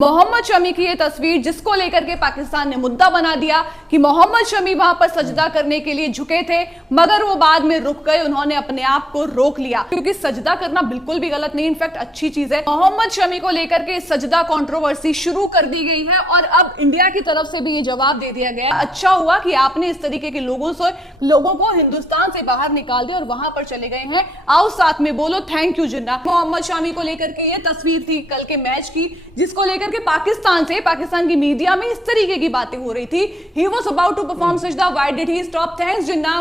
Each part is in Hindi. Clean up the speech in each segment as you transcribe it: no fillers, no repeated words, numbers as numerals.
मोहम्मद शमी की ये तस्वीर जिसको लेकर के पाकिस्तान ने मुद्दा बना दिया कि मोहम्मद शमी वहां पर सजदा करने के लिए झुके थे, मगर वो बाद में रुक गए, उन्होंने अपने आप को रोक लिया क्योंकि सजदा करना बिल्कुल भी गलत नहीं, इनफैक्ट अच्छी चीज है। मोहम्मद शमी को लेकर के सजदा कंट्रोवर्सी शुरू कर दी गई है और अब इंडिया की तरफ से भी ये जवाब दे दिया गया है। अच्छा हुआ कि आपने इस तरीके के लोगों को हिंदुस्तान से बाहर निकाल दिया और वहां पर चले गए हैं। आओ साथ में बोलो थैंक यू जिन्ना। मोहम्मद शमी को लेकर के ये तस्वीर थी कल के मैच की, जिसको लेकर के पाकिस्तान की मीडिया में इस तरीके की बातें हो रही थी। He was about to perform सजदा, why did he stop? Thanks Jinnah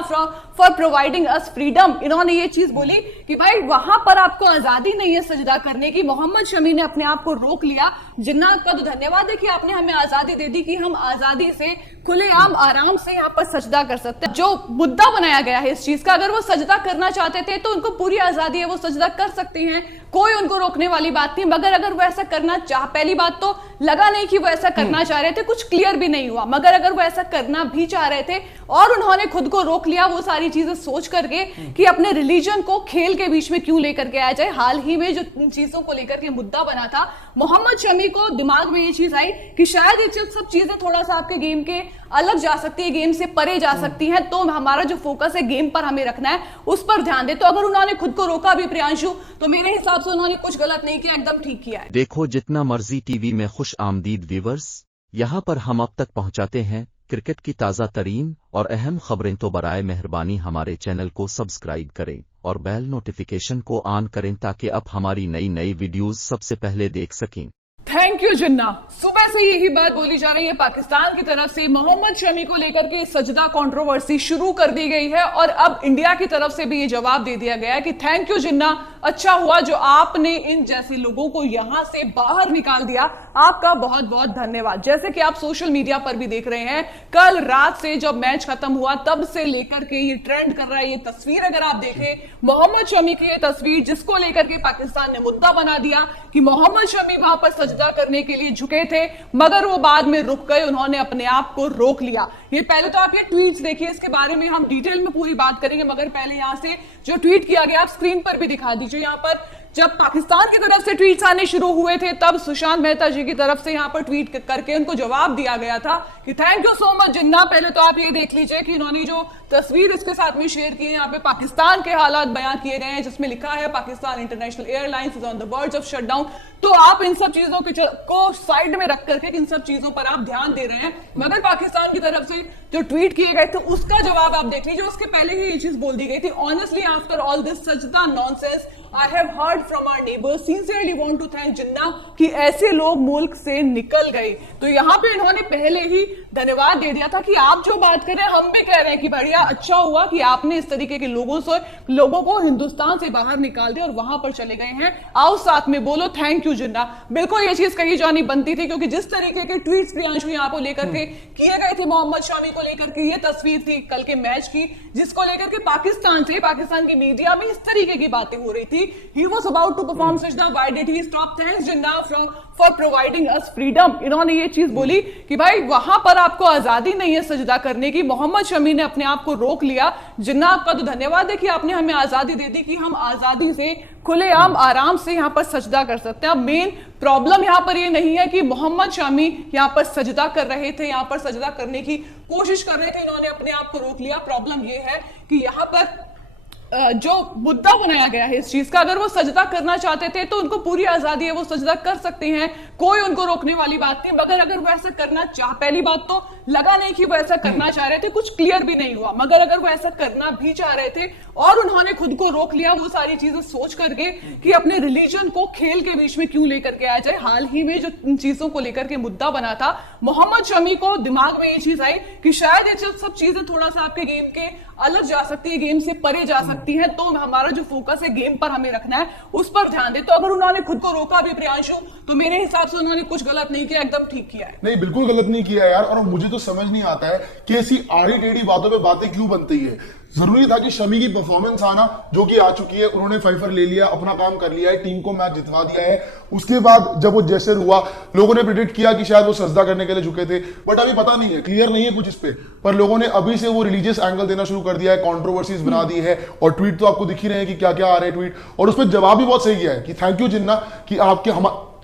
for providing us freedom। इन्होंने ये चीज बोली कि भाई वहां पर आपको आजादी नहीं है सजदा करने की, मोहम्मद शमी ने अपने आप को रोक लिया। जिन्ना का तो धन्यवाद है कि आपने हमें आजादी दे दी कि हम आजादी से खुलेआम आराम से यहाँ पर सजदा कर सकते हैं। जो मुद्दा बनाया गया है इस चीज का, अगर वो सजदा करना चाहते थे तो उनको पूरी आजादी है, वो सजदा कर सकते हैं, कोई उनको रोकने वाली बात नहीं। मगर अगर वो ऐसा करना पहली बात तो लगा नहीं कि वो ऐसा करना चाह रहे थे, कुछ क्लियर भी नहीं हुआ, मगर अगर वो ऐसा करना भी चाह रहे थे और उन्होंने खुद को रोक लिया वो सारी चीजें सोच करके कि अपने रिलीजन को खेल के बीच में क्यों लेकर के आया जाए। हाल ही में जो इन चीजों को लेकर के मुद्दा बना था, मोहम्मद शमी को दिमाग में ये चीज आई कि शायद ये सब चीजें थोड़ा सा आपके गेम के अलग जा सकती है, गेम से परे जा सकती हैं, तो हमारा जो फोकस है गेम पर हमें रखना है, उस पर ध्यान दे। तो अगर उन्होंने खुद को रोका भी प्रियांशु, तो मेरे हिसाब से उन्होंने कुछ गलत नहीं किया, एकदम ठीक किया है। देखो जितना मर्जी टीवी में खुश आमदीद व्यूवर्स, यहाँ पर हम अब तक पहुँचाते हैं क्रिकेट की ताज़ा तरीन और अहम खबरें, तो बराए मेहरबानी हमारे चैनल को सब्सक्राइब करें और बेल नोटिफिकेशन को ऑन करें ताकि आप हमारी नई वीडियोस सबसे पहले देख सकें। थैंक यू जिन्ना। सुबह से यही बात बोली जा रही है पाकिस्तान की तरफ से, मोहम्मद शमी को लेकर के सजदा कंट्रोवर्सी शुरू कर दी गई है और अब इंडिया की तरफ से भी ये जवाब दे दिया गया है कि थैंक यू जिन्ना, अच्छा हुआ जो आपने इन जैसे लोगों को यहां से बाहर निकाल दिया, आपका बहुत बहुत धन्यवाद। जैसे कि आप सोशल मीडिया पर भी देख रहे हैं, कल रात से जब मैच खत्म हुआ तब से लेकर के ये ट्रेंड कर रहा है। ये तस्वीर अगर आप देखें, मोहम्मद शमी की ये तस्वीर जिसको लेकर के पाकिस्तान ने मुद्दा बना दिया कि मोहम्मद शमी वहां पर सजदा करने के लिए झुके थे, मगर वो बाद में रुक गए, उन्होंने अपने आप को रोक लिया। ये पहले तो आप ये ट्वीट्स देखिए, इसके बारे में हम डिटेल में पूरी बात करेंगे, मगर पहले यहां से जो ट्वीट किया गया आप स्क्रीन पर भी दिखा दीजिए। यहां पर जब पाकिस्तान की तरफ से ट्वीट्स आने शुरू हुए थे तब सुशांत मेहता जी की तरफ से यहां पर ट्वीट करके उनको जवाब दिया गया था कि थैंक यू सो मच जिन्ना। पहले तो आप ये देख लीजिए कि इन्होंने जो तस्वीर इसके साथ में शेयर की है, यहाँ पे पाकिस्तान के हालात बयां किए गए हैं, जिसमें लिखा है Pakistan international airlines is on the verge of shutdown. तो आप इन सब चीजों को साइड में रख करके इन सब चीजों पर आप ध्यान दे रहे हैं, मगर पाकिस्तान की तरफ से जो ट्वीट किए गए थे उसका जवाब आप देख लीजिए। उसके पहले ही ये चीज बोल दी गई थी, ऑनेस्टली आफ्टर ऑल दिस सजदा nonsense I have heard from our neighbours, sincerely want to thank Jinnah कि ऐसे लोग मुल्क से निकल गए। तो यहाँ पे इन्होंने पहले ही धन्यवाद दे दिया था कि आप जो बात कर रहे हैं हम भी कह रहे हैं कि बढ़िया, अच्छा हुआ कि आपने इस तरीके के लोगों को हिंदुस्तान से बाहर निकाल दिया और वहां पर चले गए हैं। आओ साथ में बोलो थैंक यू जिन्ना। बिल्कुल ये चीज कही जानी बनती थी, क्योंकि जिस तरीके के ट्वीट्स प्रियांशु यहाँ को लेकर के किए गए थे, मोहम्मद शमी को लेकर के ये तस्वीर थी कल के मैच की, जिसको लेकर के पाकिस्तान की मीडिया में इस तरीके की बातें हो रही थी। He was about to perform सजदा, why did he stop? Thanks Jinnah for providing us freedom। इन्होंने ये चीज बोली कि भाई वहां पर आपको आजादी नहीं है सजदा करने की, मोहम्मद शमी ने अपने आप को रोक लिया। जिन्ना आपका तो धन्यवाद है कि आपने हमें आजादी दे दी कि हम आजादी से खुलेआम आराम से यहाँ पर सजदा कर सकते हैं। अब मेन प्रॉब्लम यहाँ पर ये नहीं है कि मोहम्मद शमी यहाँ पर सजदा कर रहे थे, यहाँ पर सजदा करने की कोशिश कर रहे थे, इन्होंने अपने आप को रोक लिया। प्रॉब्लम ये है कि यहाँ पर जो मुद्दा बनाया गया है इस चीज का, अगर वो सजदा करना चाहते थे तो उनको पूरी आजादी है, वो सजदा कर सकते हैं, कोई उनको रोकने वाली बात नहीं। मगर अगर वो ऐसा करना पहली बात तो लगा नहीं कि वो ऐसा करना चाह रहे थे, कुछ क्लियर भी नहीं हुआ, मगर अगर वो ऐसा करना भी चाह रहे थे और उन्होंने खुद को रोक लिया वो सारी चीजें सोच करके कि अपने रिलीजन को खेल के बीच में क्यों लेकर के आया जाए। हाल ही में जो इन चीजों को लेकर के मुद्दा बना था, मोहम्मद शमी को दिमाग में ये चीज आई कि शायद ये सब चीजें थोड़ा सा आपके गेम के अलग जा सकती है, गेम से परे जा सकती है, तो हमारा जो फोकस है गेम पर हमें रखना है, उस पर ध्यान दे। तो अगर उन्होंने खुद को रोका भी प्रियांशु, तो मेरे हिसाब से उन्होंने कुछ गलत नहीं किया, एकदम ठीक किया है। नहीं, बिल्कुल गलत नहीं किया यार। और मुझे तो समझ नहीं आता है कि ऐसी आड़ी टेढ़ी बातों पे बातें क्यों बनती है। जरूरी था कि शमी की परफॉर्मेंस आना, जो कि आ चुकी है, उन्होंने फाइफर ले लिया, अपना काम कर लिया है, टीम को मैच जितवा दिया है। उसके बाद जब वो जैसे हुआ, लोगों ने प्रेडिक्ट किया कि शायद वो सजदा करने के लिए झुके थे, बट अभी पता नहीं है, क्लियर नहीं है कुछ इस पे। पर लोगों ने अभी से वो रिलीजियस एंगल देना शुरू कर दिया है, कंट्रोवर्सीज बना दी है, और ट्वीट तो आपको दिख ही रहे हैं कि क्या क्या आ रहे हैं ट्वीट। और उस पर जवाब भी बहुत सही किया है कि थैंक यू जिन्ना कि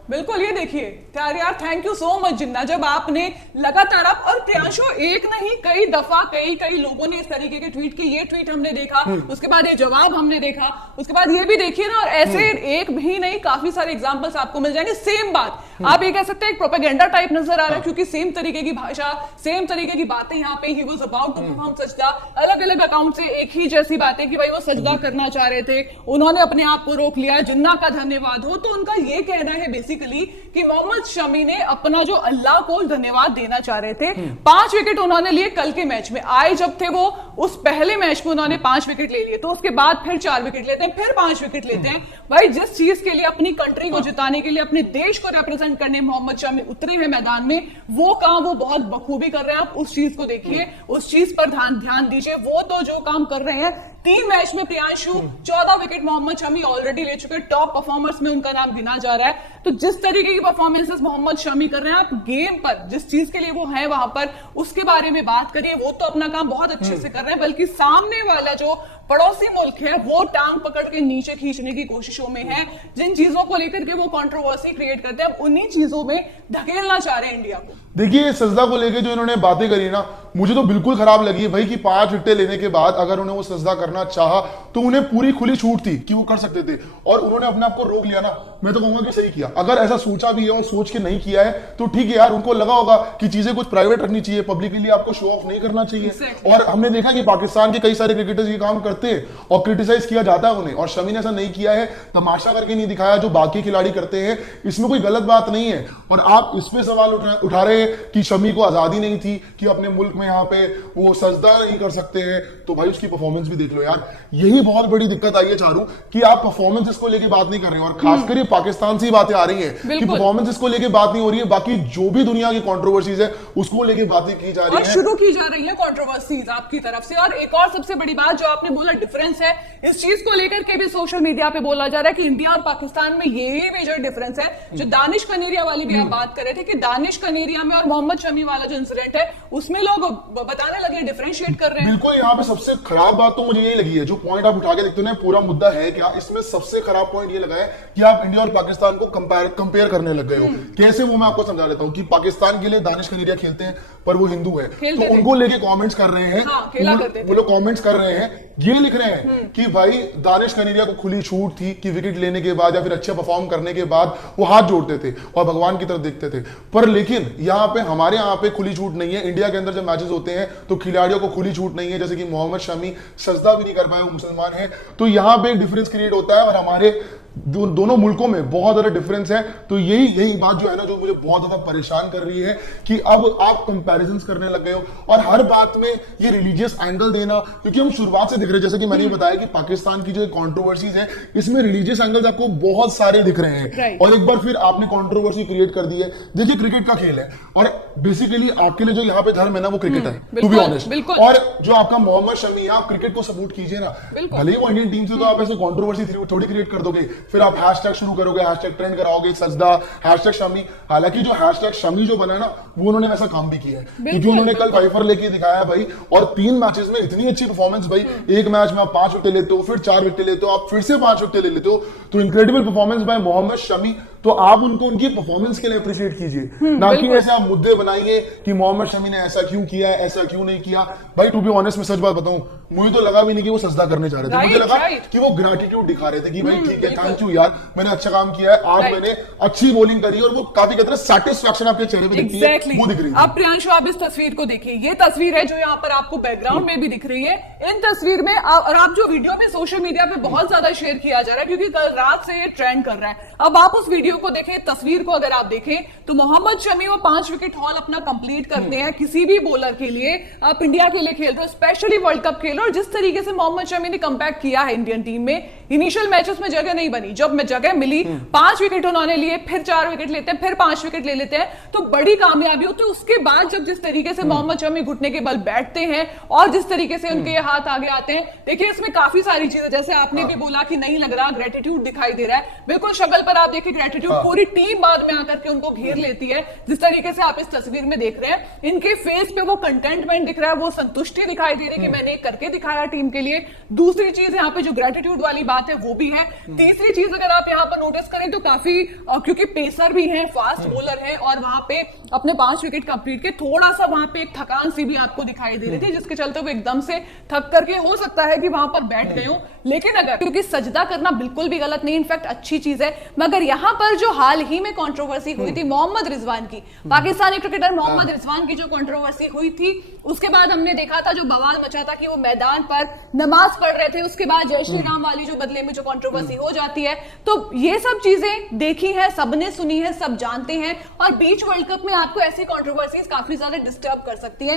बिल्कुल, ये देखिए यार, थैंक यू सो मच जिन्ना, जब आपने लगातार आप और प्रियांशु एक नहीं कई दफा कई लोगों ने इस तरीके के ट्वीट की, ये ट्वीट हमने देखा, उसके बाद ये जवाब हमने देखा, उसके बाद ये भी देखिए ना, और ऐसे एक भी नहीं काफी सारे एग्जांपल्स आपको मिल जाएंगे। सेम बात आप ये कह सकते हैं, एक प्रोपेगेंडा टाइप नजर आ रहा है, क्योंकि सेम तरीके की भाषा, सेम तरीके की बातें यहाँ पे, he was about to perform सजदा, अलग अलग अकाउंट से एक ही जैसी बातें कि भाई वो सजदा करना चाह रहे थे, उन्होंने अपने आप को रोक लिया, जिन्ना का धन्यवाद हो। तो उनका ये कहना है बेसिकली कि मोहम्मद शमी ने अपना जो अल्लाह को धन्यवाद देना चाह रहे थे। 5 विकेट उन्होंने लिए कल के मैच में, आए जब थे वो उस पहले मैच में उन्होंने 5 विकेट ले लिए, तो उसके बाद फिर 4 विकेट लेते हैं, फिर 5 विकेट लेते हैं। भाई जिस चीज के लिए, अपनी कंट्री को जिताने के लिए, अपने देश को रिप्रेजेंट करने मोहम्मद शमी उतरे हैं मैदान में, वो काम वो बहुत बखूबी कर रहे हैं। आप उस चीज को देखिए, उस चीज पर ध्यान दीजिए। वो तो जो काम कर रहे हैं, 3 मैच में प्रियांशु 14 विकेट मोहम्मद शमी ऑलरेडी ले चुके हैं, टॉप परफॉर्मर्स में उनका नाम गिना जा रहा है। तो जिस तरीके की परफॉर्मेंसेस मोहम्मद शमी कर रहे हैं, आप गेम पर जिस चीज के लिए वो है वहां पर, उसके बारे में बात करिए। वो तो अपना काम बहुत अच्छे से कर रहे हैं, बल्कि सामने वाला जो पड़ोसी मुल्क है वो टांग पकड़ के नीचे खींचने की कोशिशों में है। जिन चीजों को लेकर के वो कंट्रोवर्सी क्रिएट करते हैं, उन्हीं चीजों में धकेलना चाह रहे हैं इंडिया को। देखिए सजदा को लेके जो इन्होंने बातें करी ना, मुझे तो बिल्कुल खराब लगी भाई कि 5 विकेट लेने के बाद अगर उन्हें वो सजदा करना चाहा तो उन्हें पूरी खुली छूट थी कि वो कर सकते थे, और उन्होंने अपने आप को रोक लिया ना। मैं तो कहूंगा कि सही किया। अगर ऐसा सोचा भी है और सोच के नहीं किया है तो ठीक है यार, उनको लगा होगा कि चीजें कुछ प्राइवेट रखनी चाहिए, पब्लिकली आपको शो ऑफ नहीं करना चाहिए। और हमने देखा कि पाकिस्तान के कई सारे क्रिकेटर्स ये काम करते हैं और क्रिटिसाइज किया जाता है उन्हें, और शमी ने ऐसा नहीं किया है, तमाशा करके नहीं दिखाया जो बाकी खिलाड़ी करते हैं। इसमें कोई गलत बात नहीं है। और आप इस पे सवाल उठा रहे हैं कि शमी को आजादी नहीं थी कि अपने मुल्क में यहाँ पे वो सजदा नहीं कर सकते हैं, तो भाई उसकी परफॉर्मेंस भी देख लो यार। यही बहुत बड़ी दिक्कत आई है चारू, कि आप परफॉर्मेंस को लेके बात नहीं कर रहे हैं, और खासकर ये पाकिस्तान से ही बातें आ रही हैं कि परफॉर्मेंस को लेके बात नहीं हो रही है, बाकी जो भी दुनिया की कंट्रोवर्सीज है उसको लेके बातें की जा रही है, शुरू की जा रही है कंट्रोवर्सीज आपकी तरफ से। और एक और सबसे बड़ी बात जो आपने बोला, डिफरेंस है, इस चीज को लेकर के भी सोशल मीडिया पे बोला जा रहा है कि इंडिया और पाकिस्तान में यही मेजर डिफरेंस है। जो दानिश कनेरिया वाली भी आप बात कर रहे थे कि दानिश कनेरिया में और मोहम्मद शमी वाला जो इंसिडेंट है उसमें लोग बताने लगे, डिफरेंशिएट कर रहे हैं। बिल्कुल, यहाँ पे सबसे खराब बात तो मुझे यही लगी है, जो पॉइंट आप उठा के देखते हो ना, पूरा मुद्दा है क्या, इसमें सबसे खराब पॉइंट ये लगा है कि आप इंडिया और पाकिस्तान को कंपेयर करने लग गए हो। कैसे, वो मैं आपको समझा देता हूँ कि पाकिस्तान के लिए दानिश कनेरिया खेलते हैं पर वो हिंदू है, तो उनको लेके कमेंट्स कर रहे हैं, वो लोग कमेंट्स कर रहे हैं, ये लिख रहे हैं कि भाई दानिश कनेरिया को खुली छूट थी कि विकेट लेने के बाद या फिर अच्छे परफॉर्म करने के बाद वो हाथ जोड़ते थे और भगवान की तरफ देखते थे। पर लेकिन यहाँ पे, हमारे यहाँ पे खुली छूट नहीं है। इंडिया के अंदर जब मैचेस होते हैं तो खिलाड़ियों को खुली छूट नहीं है, जैसे कि मोहम्मद शमी सजदा भी नहीं कर पाए, वो मुसलमान है, तो यहाँ पे एक डिफरेंस क्रिएट होता है। और हमारे दोनों मुल्कों में बहुत ज्यादा डिफरेंस है। तो यही बात जो है ना, जो मुझे बहुत ज्यादा परेशान कर रही है कि अब आप कंपैरिजंस करने लग गए हो, और हर बात में ये रिलीजियस एंगल देना, क्योंकि हम शुरुआत से दिख रहे हैं, जैसे कि मैंने बताया कि पाकिस्तान की जो कंट्रोवर्सीज है इसमें रिलीजियस एंगल्स आपको बहुत सारे दिख रहे हैं, और एक बार फिर आपने कंट्रोवर्सी क्रिएट कर दी है। देखिए क्रिकेट का खेल है, और बेसिकली आपके लिए जो यहाँ पे धर्म है ना, वो क्रिकेट है, टू बी ऑनेस्ट। और जो आपका मोहम्मद शमी, आप क्रिकेट को सपोर्ट कीजिए ना, भले ही वो इंडियन टीम से, तो आप ऐसे कंट्रोवर्सी थोड़ी क्रिएट कर दोगे, फिर आप हैशटैग शुरू करोगे, हैशटैग ट्रेंड कराओगे, सजदा, हैशटैग शमी। हालांकि जो हैशटैग शमी जो बना है ना, वो उन्होंने ऐसा काम भी किया है, क्योंकि उन्होंने कल फाइफर लेके दिखाया है भाई, और 3 मैचेस में इतनी अच्छी परफॉर्मेंस भाई। एक मैच में आप 5 विकेट लेते हो, फिर 4 विकेट लेते हो, आप फिर से 5 विकेट ले लेते हो, तो incredible performance by Mohammed Shami. तो आप उनको उनकी परफॉर्मेंस के लिए अप्रिशिएट कीजिए, ना कि ऐसे आप मुद्दे बनाइए कि मोहम्मद शमी ने ऐसा क्यों किया, ऐसा क्यों नहीं किया। भाई टू बी ऑनेस्ट, मैं सच बात बताऊं, मुझे तो लगा भी नहीं कि वो सजदा करने जा रहे थे, मुझे लगा कि वो ग्रैटिट्यूड दिखा रहे थे कि भाई ठीक है, थैंक यू यार, मैंने अच्छा काम किया है, आज मैंने अच्छी बॉलिंग करी, और वो काफी कहते हैं सैटिस्फैक्शन आपके चेहरे पे दिखती है, वो दिख रही है। अब प्रियांशु, आप इस तस्वीर को देखिए, ये तस्वीर है जो यहाँ पर आपको बैकग्राउंड में भी दिख रही है। इन तस्वीर में और आप जो वीडियो में सोशल मीडिया पे बहुत ज्यादा शेयर किया जा रहा है, क्योंकि कल रात से ये ट्रेंड कर रहा है। अब आप उस वीडियो को देखें, तस्वीर को अगर आप देखें, तो मोहम्मद शमी वो 5 विकेट हॉल अपना कंप्लीट करते हैं। किसी भी बॉलर के लिए, आप इंडिया के लिए खेल रहे हो, स्पेशली वर्ल्ड कप खेल रहे हो, और जिस तरीके से मोहम्मद शमी ने कमबैक किया है इंडियन टीम में, इनिशियल मैचेस में जगह नहीं बनी, जब मैं जगह मिली 5 विकेट उन्होंने लिए, फिर 4 विकेट लेते हैं, फिर 5 विकेट ले लेते हैं, तो बड़ी कामयाबी होती है। उसके बाद जब जिस तरीके से मोहम्मद शमी घुटने के बल बैठते हैं और जिस तरीके से उनके हाथ आगे आते हैं, देखिए इसमें काफी सारी चीजें, जैसे आपने भी बोला कि नहीं लग रहा, ग्रेटिट्यूड दिखाई दे रहा है, बिल्कुल शक्ल पर आप देखिए ग्रेटिट्यूड ग्रेटिट्यूड पूरी टीम बाद में आकर के उनको घेर लेती है, जिस तरीके से आप इस तस्वीर में देख रहे हैं। इनके फेस पे वो कंटेंटमेंट दिख रहा है, वो संतुष्टि दिखाई दे रही है कि मैंने करके दिखाया टीम के लिए। दूसरी चीज यहाँ पे जो ग्रेटिट्यूड वाली बात है वो भी है। तीसरी चीज अगर आप यहाँ पर नोटिस करें तो काफी क्योंकि पेसर भी हैं, फास्ट बॉलर हैं और वहां पे अपने 5 विकेट कंप्लीट के थोड़ा सा वहां पे एक थकान सी भी आपको दिखाई दे रही थी, जिसके चलते वो एकदम से थक करके हो सकता है कि वहां पर बैठ गए हो। लेकिन अगर क्योंकि सजदा करना बिल्कुल भी गलत नहीं, इनफैक्ट अच्छी चीज है, मगर यहाँ पर जो हाल ही में कंट्रोवर्सी हुई थी मोहम्मद रिजवान की, पाकिस्तानी क्रिकेटर मोहम्मद रिजवान की जो कंट्रोवर्सी हुई थी, उसके बाद हमने देखा था जो बवाल मचा था कि वो मैदान पर नमाज पढ़ रहे थे, उसके बाद जय श्री राम वाली जो बदले में जो कंट्रोवर्सी हो जाती है। तो ये सब चीजें देखी है, सबने सुनी है, सब जानते हैं, और बीच वर्ल्ड कप में आपको ऐसी कंट्रोवर्सीज काफी ज्यादा डिस्टर्ब कर सकती है।